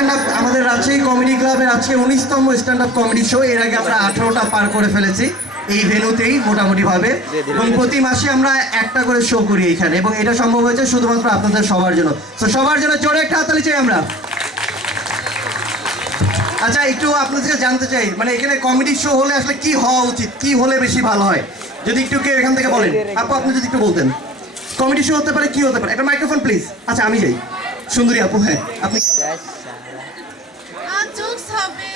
Stand up আমাদের Rajshahi comedy ক্লাবের আজকে 19তম স্ট্যান্ড আপ কমেডি শো। এর আগে আমরা 18টা পার করে ফেলেছি এই ভেন্যুতেই মোটামুটিভাবে, এবং প্রতি মাসে আমরা একটা করে শো করি এখানে, এবং এটা সম্ভব হয়েছে শুধুমাত্র আপনাদের সবার জন্য। তো সবার জন্য জোরে একটা হাততালি চাই আমরা। আচ্ছা, একটু আপনাদের জানতে চাই, মানে এখানে কমেডি শো হলে আসলে কি হওয়া উচিত, কি হলে বেশি ভালো হয়, যদি একটু কেউ এখান থেকে বলেন। আপু, আপনি যদি একটু বলতেন কমেডি শো হতে পারে কি হতে পারে। একটা মাইক্রোফোন প্লিজ। আচ্ছা, আমি যাই। সুন্দরী আপু, হ্যাঁ আপনি। জোকস হবে,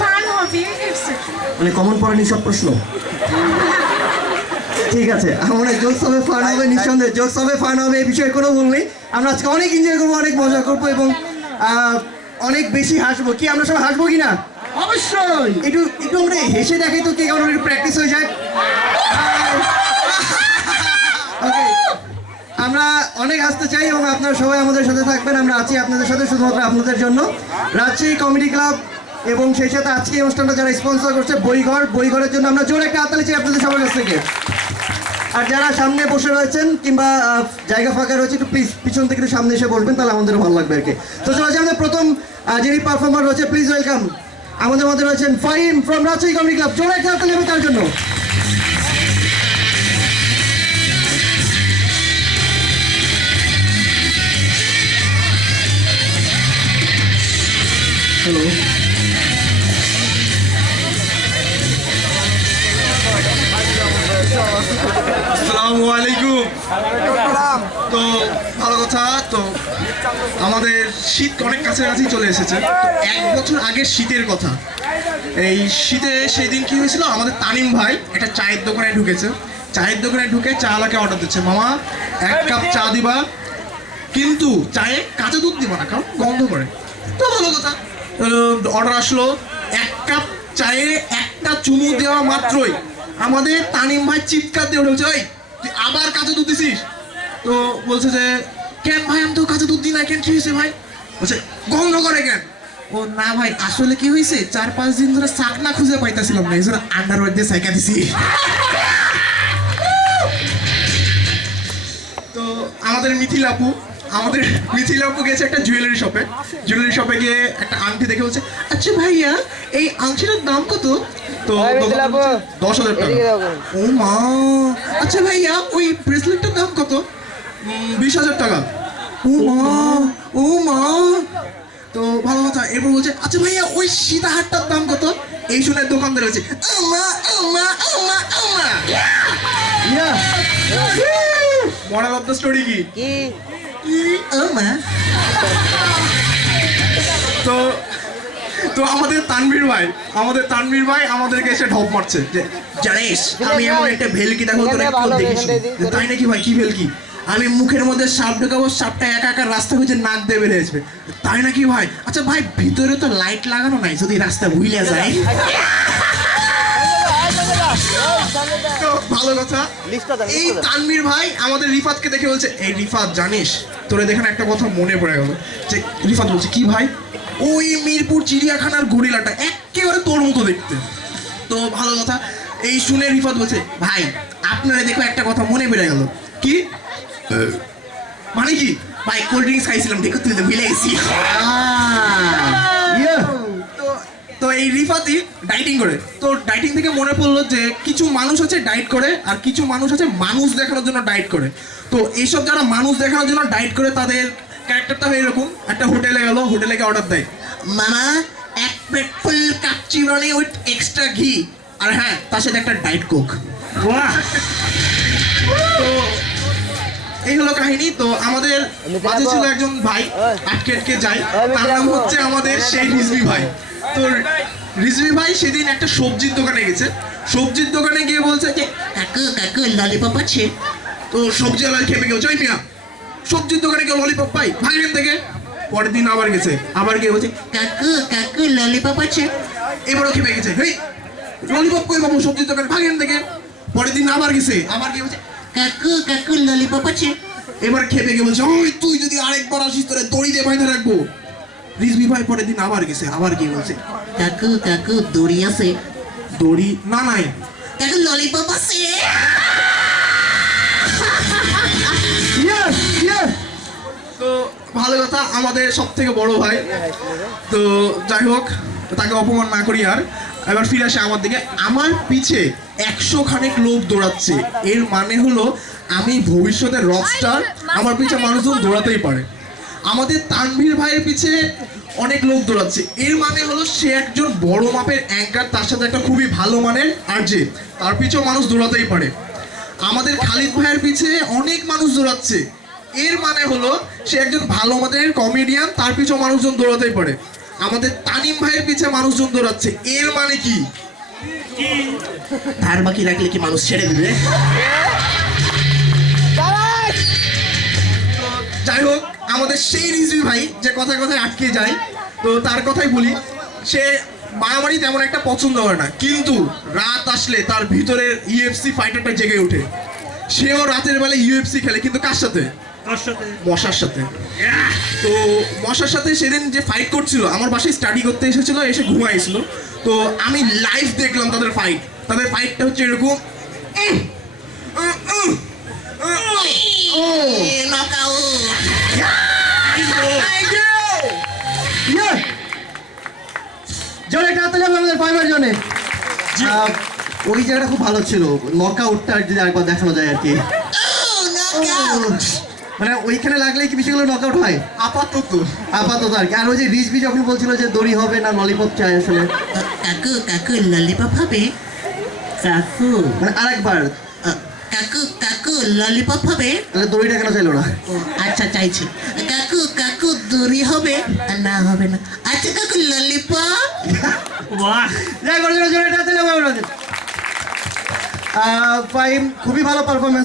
ফান হবে, এটসেট্রা। মানে কমন পড়েনি সব প্রশ্ন। ঠিক আছে, আমার জোকস হবে, ফান হবে, নিঃসন্দেহে জোকস হবে, ফান হবে, এই বিষয়ে কোনো ভুল নেই। আমরা আজকে অনেক এনজয় করবো, অনেক মজা করবো, এবং অনেক বেশি হাসবো। কি আমরা সবাই হাসবো কি না? অবশ্যই। একটু একটু আমরা হেসে দেখাই তো, কে কেমন একটু প্র্যাকটিস হয়ে যায়। ওকে, আমরা অনেক হাসতে চাই এবং আপনারা সবাই আমাদের সাথে থাকবেন। আমরা আছি আপনাদের সাথে শুধুমাত্র আপনাদের জন্য। রাজশাহী কমেডি ক্লাব এবং সেই সাথে আজকে এই অনুষ্ঠানটা যারা স্পন্সর করছে বইঘরের জন্য আমরা জোরে একটা হাততালি চাই আপনাদের সবার কাছ থেকে। আর যারা সামনে বসে রয়েছেন কিংবা জায়গা ফাঁকা রয়েছে, একটু প্লিজ পিছন থেকে একটু সামনে এসে বসবেন, তাহলে আমাদেরও ভালো লাগবে আর কি। তো চলে যাই আমাদের প্রথম যিনি পারফর্মার রয়েছে, প্লিজ ওয়েলকাম। আমাদের মধ্যে রয়েছেন Fahim from Rajshahi comedy club. জোরে একটা হাততালি হবে তার জন্য। হ্যালো, আসসালামু আলাইকুম। তো ভালো কথা। তো আমাদের শীত অনেক কাছাকাছি চলে এসেছে। তো 1 বছর আগের শীতের কথা। এই শীতে সেই দিন কি হয়েছিল, আমাদের তানিম ভাই একটা চায়ের দোকানে ঢুকেছে। চায়ের দোকানে ঢুকে চাওয়ালাকে অর্ডার দিচ্ছে, মামা 1 কাপ চা দিবা, কিন্তু চায়ে কাঁচা দুধ দিবা না, কারণ গন্ধ করে। তো ভালো কথা, অর্ডার আসলো। 1 কাপ চায়ে একটা চুমু দেওয়া মাত্রই আমাদের তানিম ভাই চিৎকার দিয়ে উঠেছে, ওই তুই আবার কাঁচা দুধ দিছিস? তো বলছে যে কেন ভাই, আমি তো কাঁচা দুধ দিই না, কেন কি হয়েছে ভাই? বলছে গন্ধ করে কেন? ও না ভাই, আসলে কি হয়েছে, 4-5 দিন ধরে চাকনা খুঁজে পাইতেছিলাম না, এই জন্য আন্ডারওয়্যার দিয়ে সাইকা দিছি। তো আমাদের মিথিল আপু গেছে একটা জুয়েলারি শপে গিয়ে একটা আংটি দেখে বলছে, আচ্ছা ভাইয়া এই আংটিটার দাম কত? তো 10,000 টাকা। ও মা, আচ্ছা ভাইয়া ওই ব্রেসলেটটার দাম কত? 20,000 টাকা। ও মা। তো ভালো কথা, এরপর বলছে, আচ্ছা ভাইয়া ওই সীতাহারটার দাম কত? এই শুনে দোকানদার হচ্ছে মরাল অফ দ্য স্টোরি কি? তো তো আমাদের তানভীর ভাই আমাদেরকে এসে ঢপ মারছে যে, জানিস আমি এমন একটা ভেলকি দেখো তোরা কেউ দেখিস নি। তাই নাকি ভাই, কি ভেলকি? আমি মুখের মধ্যে সাপ ঢোকাবো, সাপটা একা একা রাস্তা হচ্ছে নাক দিয়ে বেরিয়ে আসবে। তাই নাকি ভাই? আচ্ছা ভাই, ভিতরে তো লাইট লাগানো নাই, যদি রাস্তা ভুলে যায়। তো ভালো কথা, এই তানভীর ভাই আমাদের রিফাতকে দেখে বলছে, এই রিফাত জানিস তোরে দেখে একটা কথা মনে পড়ে গেল। যে রিফাত বলছে, কি ভাই? ওই মিরপুর চিড়িয়াখানার গরিলাটা একেবারে তোর মতো দেখতে। তো ভালো কথা, এই শুনে রিফাত বলছে, ভাই আপনারা দেখো একটা কথা মনে পড়ে গেল। কি মানে? কি ভাই? কোল্ড ড্রিঙ্কস খাইছিলাম, দেখো তুই তো ভুলে গেছি। তো এই রিফাতই ডাইটিং করে। তো ডাইটিং থেকে মনে পড়লো যে কিছু মানুষ আছে ডাইট করে, আর কিছু মানুষ আছে মানুষ দেখানোর জন্য ডাইট করে। তো এইসব যারা মানুষ দেখানোর জন্য ডাইট করে, তাদের ক্যারেক্টারটা এরকম। একটা হোটেলে গেল, হোটেলে গিয়ে অর্ডার দেয়, মামা 1 প্লেট ফুল কাচ্চিরনি উইথ এক্সট্রা ঘি, আর হ্যাঁ তার সাথে একটা ডাইট কোক। তো এই হলো কাহিনী। তো আমাদের মাঝে ছিল একজন ভাই আটকে যায়, তার নাম হচ্ছে আমাদের সেই রিজভি ভাই। তো রিজভি ভাই সেদিন একটা সবজির দোকানে গেছে। সবজির দোকানে গিয়ে বলছে যে, কাকু ললিপপ আছে? তো সবজিওয়ালা খেপে গেছে, ওই মিয়া সবজির দোকানে কেউ ললিপপ পাই, ভাগেন থেকে। পরের দিন আবার গেছে, আবার গিয়ে বলছে, কাকু ললিপপ আছে? এবারও খেপে গেছে, হেই ললিপপ কই পাবো সবজির দোকানে, ভাগেন থেকে। পরের দিন আবার গেছে, আবার গিয়ে বলছে, কাকু ললিপপ আছে? এবার খেপে গিয়ে বলছে, ওই তুই যদি আরেকবার আসিস তোরে দড়ি দিয়ে বাইধে রাখবো। রিজভি ভাই পরের দিন আবার গেছে, আবার গিয়ে বলছে, কাকু দড়ি আছে? দড়ি না নাই। কাকু ললিপপ আছে? তো ভালো কথা, আমাদের সব থেকে বড় ভাই। তো যাই হোক, তাকে অপমান না করি আর। এবার ফিরে আসে আমার দিকে। আমার পিছে 100 খানেক লোক দৌড়াচ্ছে, এর মানে হলো আমি ভবিষ্যতের রকস্টার। আমার পিছে মানুষজন দৌড়াতেই পারে। আমাদের তানভীর ভাইয়ের পিছে অনেক লোক দৌড়াচ্ছে, এর মানে হলো সে একজন বড় মাপের অ্যাঙ্কার, তার সাথে একটা খুবই ভালো মানের আরজে, তার পিছেও মানুষ দৌড়াতেই পারে। আমাদের খালিদ ভাইয়ের পিছে অনেক মানুষ দৌড়াচ্ছে, এর মানে হলো সে একজন ভালো মানের কমেডিয়ান, তার পিছেও মানুষজন দৌড়াতেই পারে। আমাদের তানিম ভাইয়ের পিছে মানুষজন দৌড়াচ্ছে, এর মানে কি ধার বাকি রাখলে কি মানুষ ছেড়ে দিবে? যাই হোক, আমাদের সেই রিজভি ভাই যে কথায় কথায় আটকে যায়, তো তার কথাই বলি। সে মারামারি তেমন একটা পছন্দ করে না, কিন্তু রাত আসলে তার ভিতরের ইউএফসি ফাইটারটা জেগে ওঠে। সেও রাতের বেলা ইউএফসি খেলে, কিন্তু কার সাথে? মশার সাথে। তো মশার সাথে সেদিন যে ফাইট করছিল, আমার বাসায় স্টাডি করতে এসেছিল, এসে ঘুমাইছিল। তো আমি লাইভ দেখলাম তাদের ফাইট। তাদের ফাইটটা হচ্ছে এরকম। জোরে একটা হাতে যাবে আমাদের ফাইবার জোনে। ওই জায়গাটা খুব ভালো ছিল, নকআউটটা যদি আরেকবার দেখানো যায় আর কি। মানে ওইখানে লাগলে কি বিষয়গুলো নকআউট হয় আপাতত আর কি। আর ওই যে রিজবি যখন বলছিল যে দড়ি হবে না ললিপপ চাই, আসলে কাকু কাকু ললিপপ হবে? কাকু মানে আরেকবার কাকু কাকু ললিপপ হবে? তাহলে দড়িটা কেন চাইলো না? আচ্ছা চাইছি। কাকু কাকু দড়ি হবে? না হবে না। আচ্ছা কাকু ললিপপ? যাই করে জোরে একটা হাতে যাবে আমাদের। ফাইম খুবই ভালো পারফরমেন্স।